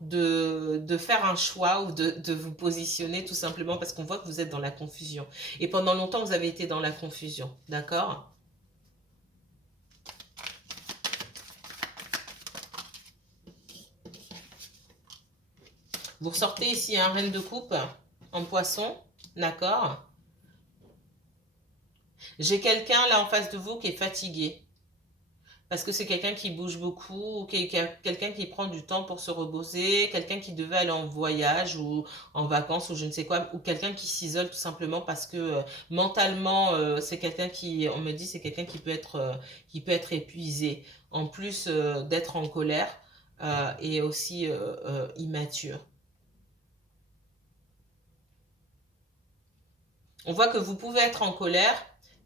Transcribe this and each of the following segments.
de faire un choix ou de vous positionner tout simplement parce qu'on voit que vous êtes dans la confusion. Et pendant longtemps, vous avez été dans la confusion, d'accord? Vous ressortez ici un reine de coupe en poisson, d'accord? J'ai quelqu'un là en face de vous qui est fatigué. Parce que c'est quelqu'un qui bouge beaucoup, ou quelqu'un qui prend du temps pour se reposer, quelqu'un qui devait aller en voyage ou en vacances ou je ne sais quoi, ou quelqu'un qui s'isole tout simplement parce que mentalement, c'est quelqu'un qui, on me dit, c'est quelqu'un qui peut être épuisé, en plus d'être en colère et aussi immature. On voit que vous pouvez être en colère,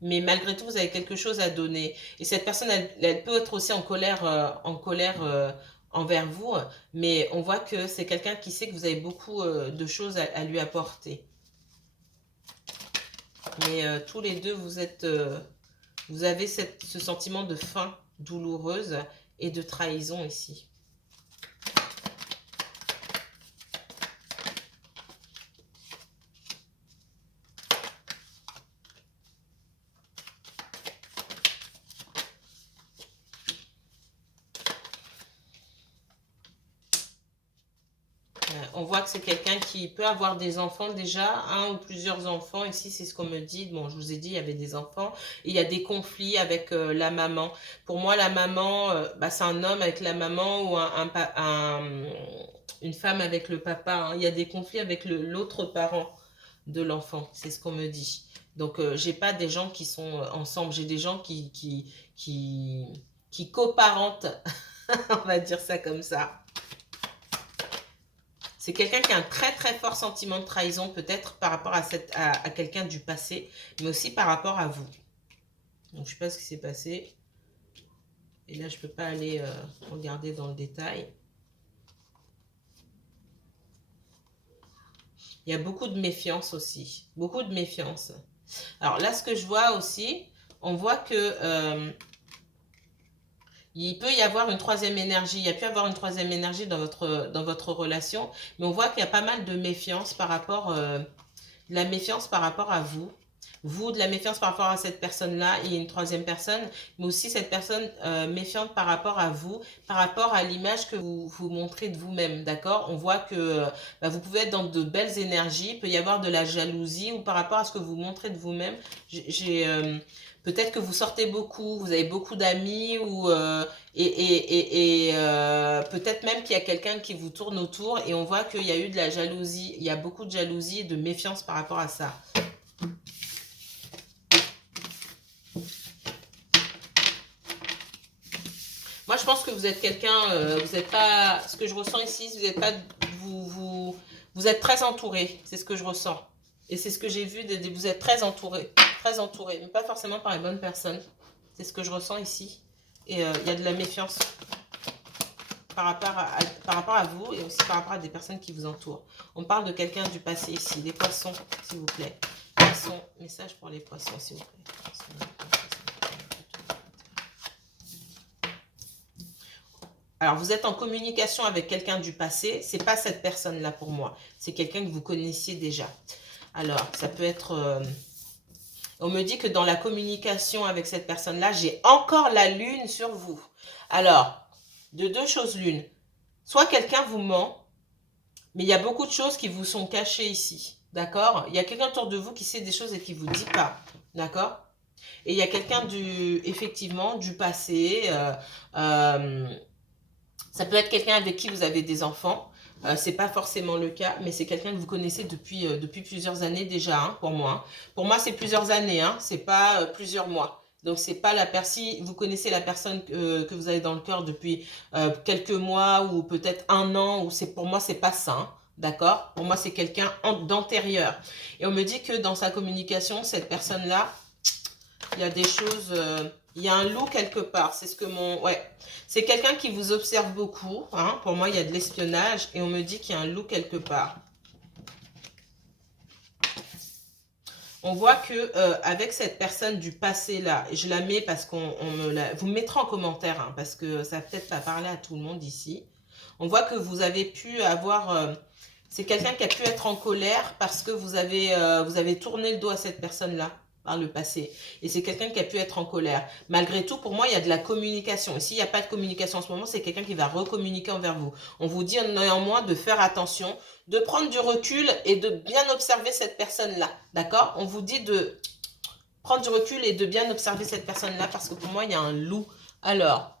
mais malgré tout, vous avez quelque chose à donner. Et cette personne, elle peut être aussi en colère envers vous, mais on voit que c'est quelqu'un qui sait que vous avez beaucoup de choses à lui apporter. Mais tous les deux, vous avez ce sentiment de faim douloureuse et de trahison ici. On voit que c'est quelqu'un qui peut avoir des enfants déjà, un ou plusieurs enfants. Ici, c'est ce qu'on me dit. Bon, je vous ai dit, il y avait des enfants. Et il y a des conflits avec la maman. Pour moi, la maman, bah, c'est un homme avec la maman ou une femme avec le papa, hein. Il y a des conflits avec l'autre parent de l'enfant. C'est ce qu'on me dit. Donc, j'ai pas des gens qui sont ensemble. J'ai des gens qui coparentent. On va dire ça comme ça. C'est quelqu'un qui a un très très fort sentiment de trahison, peut-être par rapport à quelqu'un du passé, mais aussi par rapport à vous. Donc je ne sais pas ce qui s'est passé. Et là, je ne peux pas aller regarder dans le détail. Il y a beaucoup de méfiance aussi. Beaucoup de méfiance. Alors là, ce que je vois aussi, on voit que il peut y avoir une troisième énergie. Il y a pu y avoir une troisième énergie dans votre relation, mais on voit qu'il y a pas mal de méfiance par rapport la méfiance par rapport à vous. Vous, de la méfiance par rapport à cette personne-là et une troisième personne, mais aussi cette personne méfiante par rapport à vous, par rapport à l'image que vous montrez de vous-même, d'accord? On voit que bah, vous pouvez être dans de belles énergies, il peut y avoir de la jalousie ou par rapport à ce que vous montrez de vous-même. Peut-être que vous sortez beaucoup, vous avez beaucoup d'amis ou peut-être même qu'il y a quelqu'un qui vous tourne autour et on voit qu'il y a eu de la jalousie, il y a beaucoup de jalousie et de méfiance par rapport à ça. Moi, je pense que vous êtes quelqu'un, vous n'êtes pas, ce que je ressens ici, vous n'êtes pas, vous êtes très entouré, c'est ce que je ressens. Et c'est ce que j'ai vu, vous êtes très entouré, mais pas forcément par les bonnes personnes. C'est ce que je ressens ici. Et il y a de la méfiance par rapport à vous et aussi par rapport à des personnes qui vous entourent. On parle de quelqu'un du passé ici, les poissons, s'il vous plaît. Poissons, message pour les poissons, s'il vous plaît. Alors, vous êtes en communication avec quelqu'un du passé. C'est pas cette personne-là pour moi. C'est quelqu'un que vous connaissiez déjà. Alors, ça peut être... on me dit que dans la communication avec cette personne-là, j'ai encore la lune sur vous. Alors, de deux choses l'une. Soit quelqu'un vous ment, mais il y a beaucoup de choses qui vous sont cachées ici. D'accord? Il y a quelqu'un autour de vous qui sait des choses et qui ne vous dit pas. D'accord? Et il y a quelqu'un effectivement, du passé. Ça peut être quelqu'un avec qui vous avez des enfants. C'est pas forcément le cas, mais c'est quelqu'un que vous connaissez depuis plusieurs années déjà, hein, pour moi. Pour moi, c'est plusieurs années, hein, c'est pas plusieurs mois. Donc, c'est pas la personne, si vous connaissez la personne que vous avez dans le cœur depuis quelques mois ou peut-être un an, ou pour moi, c'est pas ça, hein, d'accord? Pour moi, c'est quelqu'un d'antérieur. Et on me dit que dans sa communication, cette personne-là, il y a des choses, il y a un loup quelque part. C'est ce que ouais. C'est quelqu'un qui vous observe beaucoup, hein. Pour moi, il y a de l'espionnage et on me dit qu'il y a un loup quelque part. On voit que avec cette personne du passé là, et je la mets parce qu'on me la... Vous me mettrez en commentaire, hein, parce que ça va peut-être pas parler à tout le monde ici. On voit que vous avez pu avoir... c'est quelqu'un qui a pu être en colère parce que vous avez tourné le dos à cette personne-là par le passé. Et c'est quelqu'un qui a pu être en colère. Malgré tout, pour moi, il y a de la communication. Et s'il n'y a pas de communication en ce moment, c'est quelqu'un qui va recommuniquer envers vous. On vous dit néanmoins de faire attention, de prendre du recul et de bien observer cette personne-là. D'accord? On vous dit de prendre du recul et de bien observer cette personne-là parce que pour moi, il y a un loup. Alors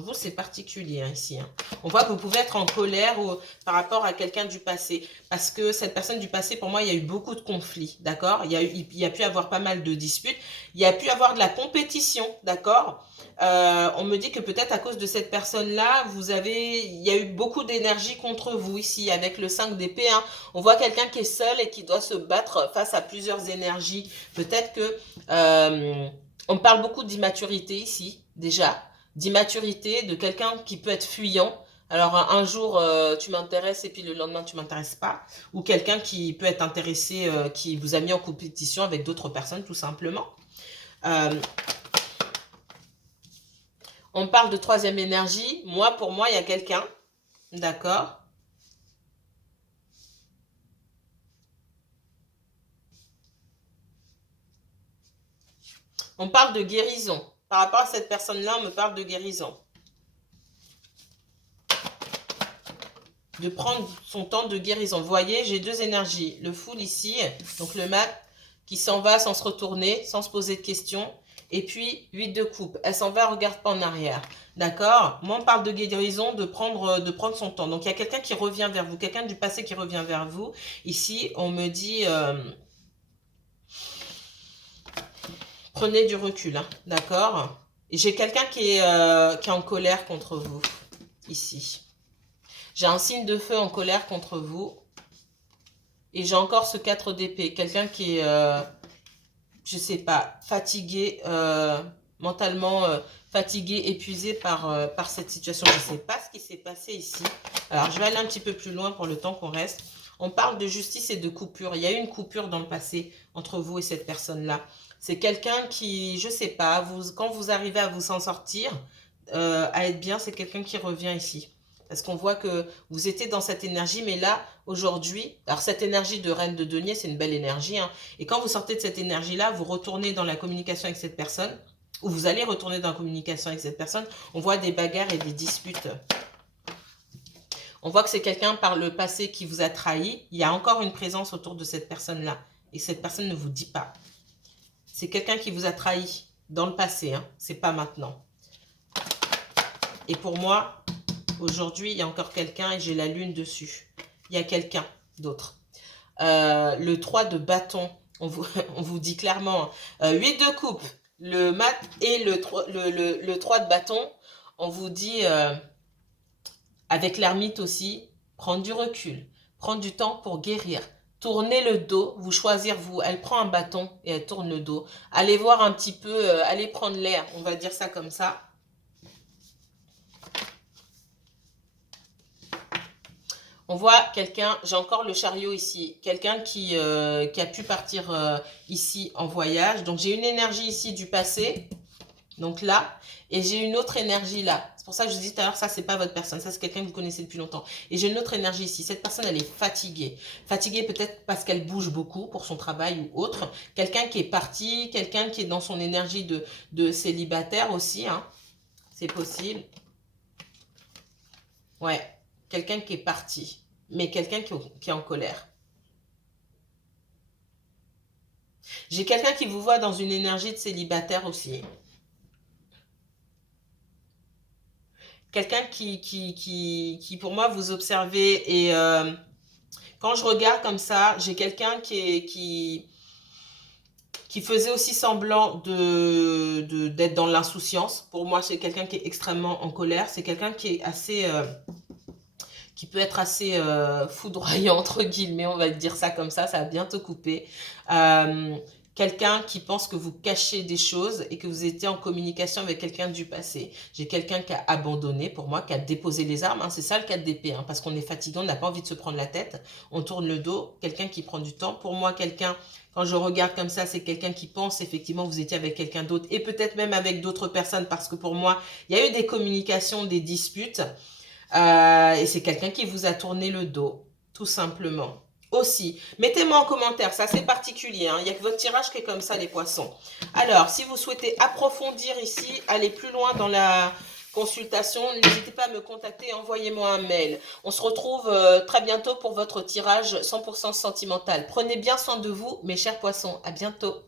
vous, c'est particulier hein, ici. Hein. On voit que vous pouvez être en colère par rapport à quelqu'un du passé. Parce que cette personne du passé, pour moi, il y a eu beaucoup de conflits. D'accord, il y a pu avoir pas mal de disputes. Il y a pu avoir de la compétition. D'accord, on me dit que peut-être à cause de cette personne-là, il y a eu beaucoup d'énergie contre vous ici. Avec le 5 d'épée, hein. On voit quelqu'un qui est seul et qui doit se battre face à plusieurs énergies. Peut-être que... on parle beaucoup d'immaturité ici, déjà. D'immaturité, de quelqu'un qui peut être fuyant. Alors un jour tu m'intéresses et puis le lendemain tu m'intéresses pas. Ou quelqu'un qui peut être intéressé, qui vous a mis en compétition avec d'autres personnes tout simplement. On parle de troisième énergie. Pour moi, il y a quelqu'un. D'accord. On parle de guérison. Par rapport à cette personne-là, on me parle de guérison. De prendre son temps de guérison. Vous voyez, j'ai deux énergies. Le full ici, donc le mat qui s'en va sans se retourner, sans se poser de questions. Et puis, 8 de coupe. Elle s'en va, regarde pas en arrière. D'accord? Moi, on parle de guérison, de prendre son temps. Donc, il y a quelqu'un qui revient vers vous. Quelqu'un du passé qui revient vers vous. Ici, on me dit... prenez du recul. Hein, d'accord? Et j'ai quelqu'un qui est en colère contre vous. Ici. J'ai un signe de feu en colère contre vous. Et j'ai encore ce 4 d'épée. Quelqu'un qui est, je sais pas, fatigué, mentalement fatigué, épuisé par cette situation. Je ne sais pas ce qui s'est passé ici. Alors, je vais aller un petit peu plus loin pour le temps qu'on reste. On parle de justice et de coupure. Il y a eu une coupure dans le passé entre vous et cette personne-là. C'est quelqu'un qui, je sais pas, quand vous arrivez à vous en sortir, à être bien, c'est quelqu'un qui revient ici. Parce qu'on voit que vous étiez dans cette énergie, mais là, aujourd'hui, alors cette énergie de reine de denier, c'est une belle énergie. Hein, et quand vous sortez de cette énergie-là, vous retournez dans la communication avec cette personne, ou vous allez retourner dans la communication avec cette personne, on voit des bagarres et des disputes. On voit que c'est quelqu'un par le passé qui vous a trahi. Il y a encore une présence autour de cette personne-là. Et cette personne ne vous dit pas. C'est quelqu'un qui vous a trahi dans le passé. Hein, c'est pas maintenant. Et pour moi... aujourd'hui, il y a encore quelqu'un et j'ai la lune dessus. Il y a quelqu'un d'autre. Le 3 de bâton, on vous dit clairement. 8 de coupe, le mat et le 3 de bâton, on vous dit, avec l'ermite aussi, prendre du recul, prendre du temps pour guérir. Tournez le dos, vous choisir vous. Elle prend un bâton et elle tourne le dos. Allez voir un petit peu, allez prendre l'air, on va dire ça comme ça. On voit quelqu'un, j'ai encore le chariot ici, quelqu'un qui a pu partir ici en voyage. Donc j'ai une énergie ici du passé, donc là, et j'ai une autre énergie là. C'est pour ça que je dis tout à l'heure, ça c'est pas votre personne, ça c'est quelqu'un que vous connaissez depuis longtemps. Et j'ai une autre énergie ici, cette personne elle est fatiguée. Fatiguée peut-être parce qu'elle bouge beaucoup pour son travail ou autre. Quelqu'un qui est parti, quelqu'un qui est dans son énergie de célibataire aussi, hein. C'est possible. Ouais. Quelqu'un qui est parti, mais quelqu'un qui est en colère. J'ai quelqu'un qui vous voit dans une énergie de célibataire aussi. Quelqu'un qui, pour moi, vous observez. Et quand je regarde comme ça, j'ai quelqu'un qui faisait aussi semblant d'être dans l'insouciance. Pour moi, c'est quelqu'un qui est extrêmement en colère. C'est quelqu'un qui est assez... qui peut être assez foudroyant, entre guillemets, on va dire ça comme ça va bientôt couper. quelqu'un qui pense que vous cachez des choses et que vous étiez en communication avec quelqu'un du passé. J'ai quelqu'un qui a abandonné pour moi, qui a déposé les armes, hein, c'est ça le 4 d'épée, hein, parce qu'on est fatigué, on n'a pas envie de se prendre la tête, on tourne le dos, quelqu'un qui prend du temps. Pour moi, quelqu'un, quand je regarde comme ça, c'est quelqu'un qui pense effectivement vous étiez avec quelqu'un d'autre et peut-être même avec d'autres personnes, parce que pour moi, il y a eu des communications, des disputes, et c'est quelqu'un qui vous a tourné le dos, tout simplement. Aussi, mettez-moi en commentaire, c'est assez particulier, hein. Il n'y a que votre tirage qui est comme ça, les poissons. Alors, si vous souhaitez approfondir ici, aller plus loin dans la consultation, n'hésitez pas à me contacter et envoyez-moi un mail. On se retrouve très bientôt pour votre tirage 100% sentimental. Prenez bien soin de vous, mes chers poissons. À bientôt.